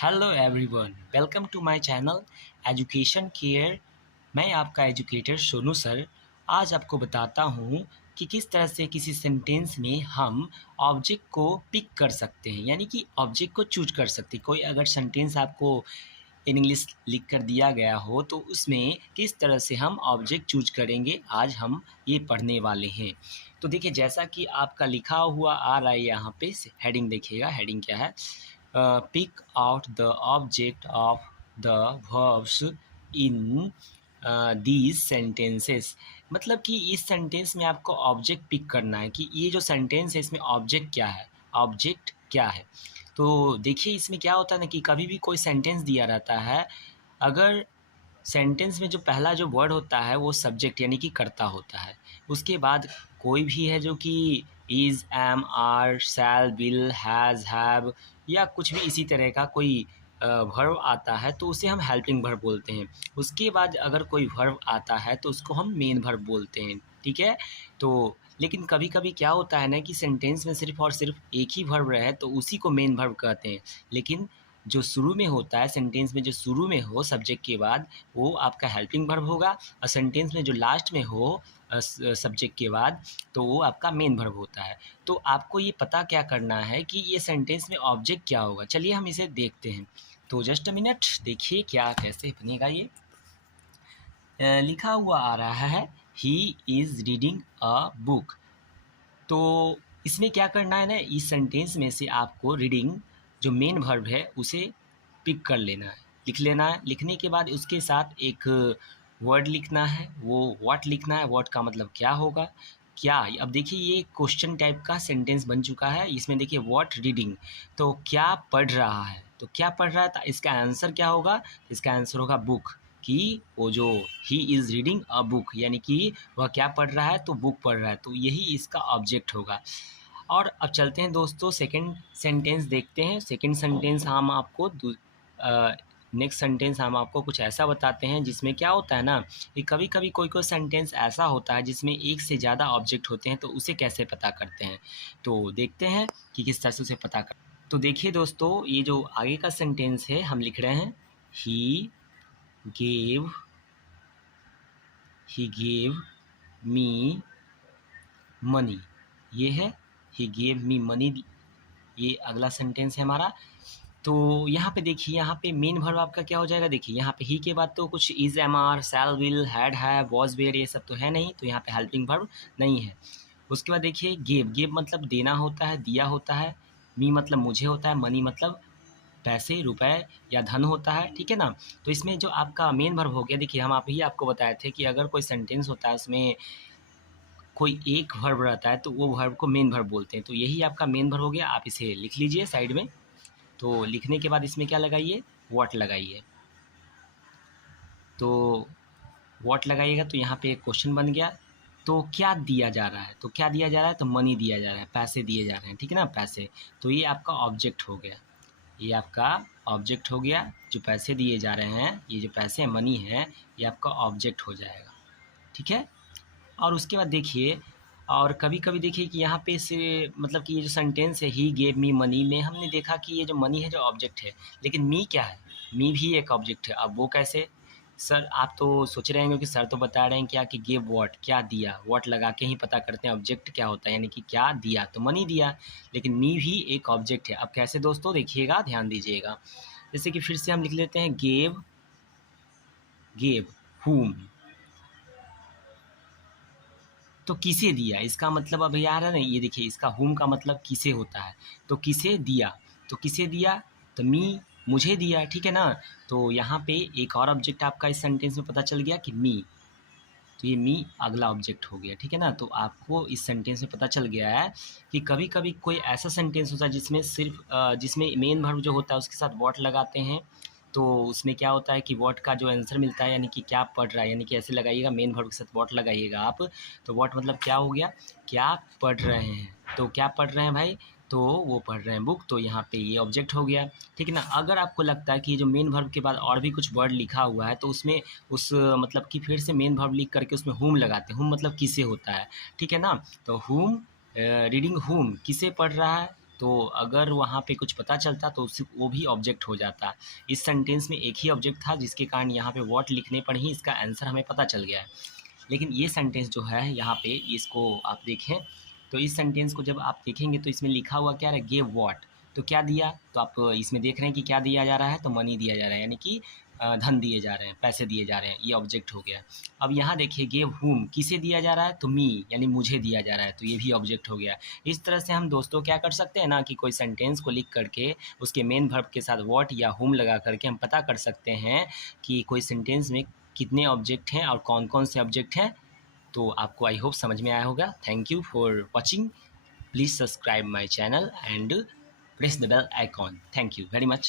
Hello everyone, welcome to my channel education care. मैं आपका educator Sonu sir. आज आपको बताता हूँ कि किस तरह से किसी सेंटेंस में हम ऑब्जेक्ट को पिक कर सकते हैं, यानी कि ऑब्जेक्ट को चूज कर सकते हैं। कोई अगर सेंटेंस आपको इन इंग्लिश लिख कर दिया गया हो तो उसमें किस तरह से हम ऑब्जेक्ट चूज करेंगे, आज हम ये पढ़ने वाले हैं। तो देखिए, जैसा कि आपका लिखा हुआ आ रहा है यहाँ पे, हेडिंग देखिएगा। हेडिंग क्या है? Pick out the object of the verbs in these sentences. मतलब कि इस सेंटेंस में आपको ऑब्जेक्ट पिक करना है कि ये जो सेंटेंस है इसमें ऑब्जेक्ट क्या है, ऑब्जेक्ट क्या है। तो देखिए, इसमें क्या होता है ना कि कभी भी कोई सेंटेंस दिया रहता है, अगर सेंटेंस में जो पहला जो वर्ड होता है वो सब्जेक्ट यानी कि कर्ता होता है। उसके बाद कोई भी है जो कि is, am, are, shall, will, has, have या कुछ भी इसी तरह का कोई वर्ब आता है तो उसे हम हेल्पिंग वर्ब बोलते हैं। उसके बाद अगर कोई वर्ब आता है तो उसको हम मेन वर्ब बोलते हैं। ठीक है? तो लेकिन कभी कभी क्या होता है ना कि सेंटेंस में सिर्फ और सिर्फ एक ही वर्ब रहे तो उसी को मेन वर्ब कहते हैं। लेकिन जो शुरू में होता है सेंटेंस में, जो शुरू में हो सब्जेक्ट के बाद, वो आपका हेल्पिंग वर्ब होगा। और सेंटेंस में जो लास्ट में हो सब्जेक्ट के बाद, तो वो आपका मेन वर्ब होता है। तो आपको ये पता क्या करना है कि ये सेंटेंस में ऑब्जेक्ट क्या होगा। चलिए हम इसे देखते हैं। तो जस्ट अ मिनट, देखिए क्या कैसे बनेगा ये। लिखा हुआ आ रहा है he is reading a book. तो इसमें क्या करना है ना, इस सेंटेंस में से आपको रीडिंग जो मेन वर्ब है उसे पिक कर लेना है, लिख लेना है। लिखने के बाद उसके साथ एक वर्ड लिखना है। वो व्हाट लिखना है। व्हाट का मतलब क्या होगा, क्या। अब देखिए, ये क्वेश्चन टाइप का सेंटेंस बन चुका है। इसमें देखिए व्हाट रीडिंग, तो क्या पढ़ रहा है। तो क्या पढ़ रहा है, तो इसका आंसर क्या होगा? इसका आंसर होगा बुक। कि वो जो he is reading a book, यानी कि वह क्या पढ़ रहा है, तो बुक पढ़ रहा है। तो यही इसका ऑब्जेक्ट होगा। और अब चलते हैं दोस्तों, सेकंड सेंटेंस देखते हैं। सेकंड सेंटेंस हम आपको नेक्स्ट सेंटेंस हम आपको कुछ ऐसा बताते हैं जिसमें क्या होता है ना कि कभी कभी कोई कोई सेंटेंस ऐसा होता है जिसमें एक से ज़्यादा ऑब्जेक्ट होते हैं, तो उसे कैसे पता करते हैं। तो देखते हैं कि किस तरह से उसे पता कर। तो देखिए दोस्तों, ये जो आगे का सेंटेंस है हम लिख रहे हैं, he gave he gave me money. ये है ही गेव मी मनी, ये अगला सेंटेंस है हमारा। तो यहाँ पे देखिए, यहाँ पे मेन वर्ब आपका क्या हो जाएगा। देखिए यहाँ पे ही के बाद तो कुछ is, am, are, shall, will, had, have, was, were ये सब तो है नहीं, तो यहाँ पे हेल्पिंग वर्ब नहीं है। उसके बाद देखिए गिव, गिव मतलब देना होता है, दिया होता है। मी मतलब मुझे होता है। मनी मतलब पैसे, रुपए या धन होता है। ठीक है ना? तो इसमें जो आपका मेन वर्ब हो गया, देखिए हम आप ही आपको बताए थे कि अगर कोई सेंटेंस होता है उसमें कोई एक वर्ब रहता है तो वो वर्ब को मेन वर्ब बोलते हैं। तो यही आपका मेन वर्ब हो गया। आप इसे लिख लीजिए साइड में। तो लिखने के बाद इसमें क्या लगाइए, व्हाट लगाइए। तो व्हाट लगाइएगा तो यहाँ पे एक क्वेश्चन बन गया। तो क्या दिया जा रहा है, तो क्या दिया जा रहा है, तो मनी दिया जा रहा है, पैसे दिए जा रहे हैं। ठीक है ना, पैसे। तो ये आपका ऑब्जेक्ट हो गया। ये आपका ऑब्जेक्ट हो गया। जो पैसे दिए जा रहे हैं, ये जो पैसे हैं, मनी है, ये आपका ऑब्जेक्ट हो जाएगा। ठीक है? और उसके बाद देखिए, और कभी-कभी देखिए कि यहाँ पे से मतलब कि ये जो सेंटेंस है ही गेव मी मनी में हमने देखा कि ये जो मनी है जो ऑब्जेक्ट है, लेकिन मी क्या है? मी भी एक ऑब्जेक्ट है। अब वो कैसे? सर आप तो सोच रहे होंगे कि सर तो बता रहे हैं क्या कि गिव व्हाट, क्या दिया। व्हाट लगा के ही पता करते हैं ऑब्जेक्ट क्या होता है, यानी कि क्या दिया, तो मनी दिया। लेकिन मी भी एक ऑब्जेक्ट है। अब कैसे दोस्तों, देखिएगा, ध्यान दीजिएगा। जैसे कि फिर से हम लिख लेते हैं गेव, गेव whom, तो किसे दिया, इसका मतलब अभी आ रहा है ना, ये देखिए इसका होम का मतलब किसे होता है। तो किसे दिया, तो किसे दिया, तो मी, मुझे दिया। ठीक है ना? तो यहाँ पे एक और ऑब्जेक्ट आपका इस सेंटेंस में पता चल गया कि मी। तो ये मी अगला ऑब्जेक्ट हो गया। ठीक है ना? तो आपको इस सेंटेंस में पता चल गया है कि कभी कभी कोई ऐसा सेंटेंस होता है जिसमें सिर्फ जिसमें मेन वर्ब जो होता है उसके साथ व्हाट लगाते हैं। तो उसमें क्या होता है कि व्हाट का जो आंसर मिलता है, यानी कि क्या पढ़ रहा है, यानी कि ऐसे लगाइएगा, मेन वर्ब के साथ व्हाट लगाइएगा आप। तो व्हाट मतलब क्या हो गया, क्या पढ़ रहे हैं। तो क्या पढ़ रहे हैं भाई, तो वो पढ़ रहे हैं बुक। तो यहाँ पे ये ऑब्जेक्ट हो गया। ठीक है ना? अगर आपको लगता है कि जो मेन वर्ब के बाद और भी कुछ वर्ड लिखा हुआ है तो उसमें उस मतलब कि फिर से मेन वर्ब लिख करके उसमें हुम लगाते हैं। हुम मतलब किसे होता है। ठीक है ना? तो हुम रीडिंग, हुम किसे पढ़ रहा है, तो अगर वहाँ पे कुछ पता चलता तो उसी वो भी ऑब्जेक्ट हो जाता। इस सेंटेंस में एक ही ऑब्जेक्ट था जिसके कारण यहाँ पे व्हाट लिखने पर ही इसका आंसर हमें पता चल गया है। लेकिन ये सेंटेंस जो है यहाँ पे इसको आप देखें, तो इस सेंटेंस को जब आप देखेंगे तो इसमें लिखा हुआ क्या है, गिव व्हाट। तो क्या दिया, तो आप इसमें देख रहे हैं कि क्या दिया जा रहा है, तो मनी दिया जा रहा है, यानी कि धन दिए जा रहे हैं, पैसे दिए जा रहे हैं, ये ऑब्जेक्ट हो गया। अब यहाँ देखिए गिव हुम, किसे दिया जा रहा है, तो मी यानी मुझे दिया जा रहा है, तो ये भी ऑब्जेक्ट हो गया। इस तरह से हम दोस्तों क्या कर सकते हैं ना कि कोई सेंटेंस को लिख करके उसके मेन वर्ब के साथ व्हाट या हुम लगा करके हम पता कर सकते हैं कि कोई सेंटेंस में कितने ऑब्जेक्ट हैं और कौन कौन से ऑब्जेक्ट हैं। तो आपको आई होप समझ में आया होगा। Thank you for watching. Please subscribe my channel and press the bell icon. Thank you very much.